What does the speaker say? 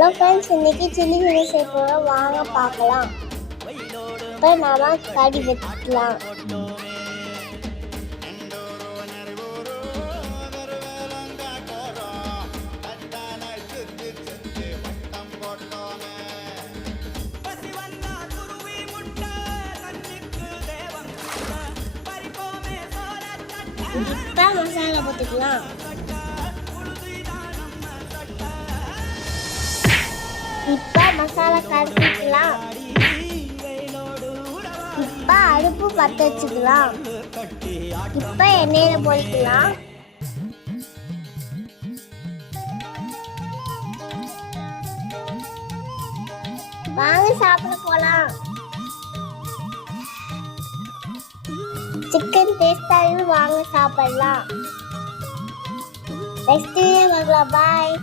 Hello friends, இன்னைக்கு chilli chicken செய்ய போகிறோம். வாங்க பார்க்கலாம். இப்போ நாம கறி வச்சுக்கலாம். இப்போ மசாலா போட்டுக்கலாம். இப்போ மசாலா கரைச்சிக்கலாம். இப்போ அடுப்பு பற்ற வச்சுக்கலாம். இப்போ எண்ணெயில போய்க்கலாம். வாங்க சாப்பிட போலாம். சிக்கன் டேஸ்டாக வாங்க சாப்பிடலாம். நெக்ஸ்ட் வீடியோ பார்க்கலாம். பாய்.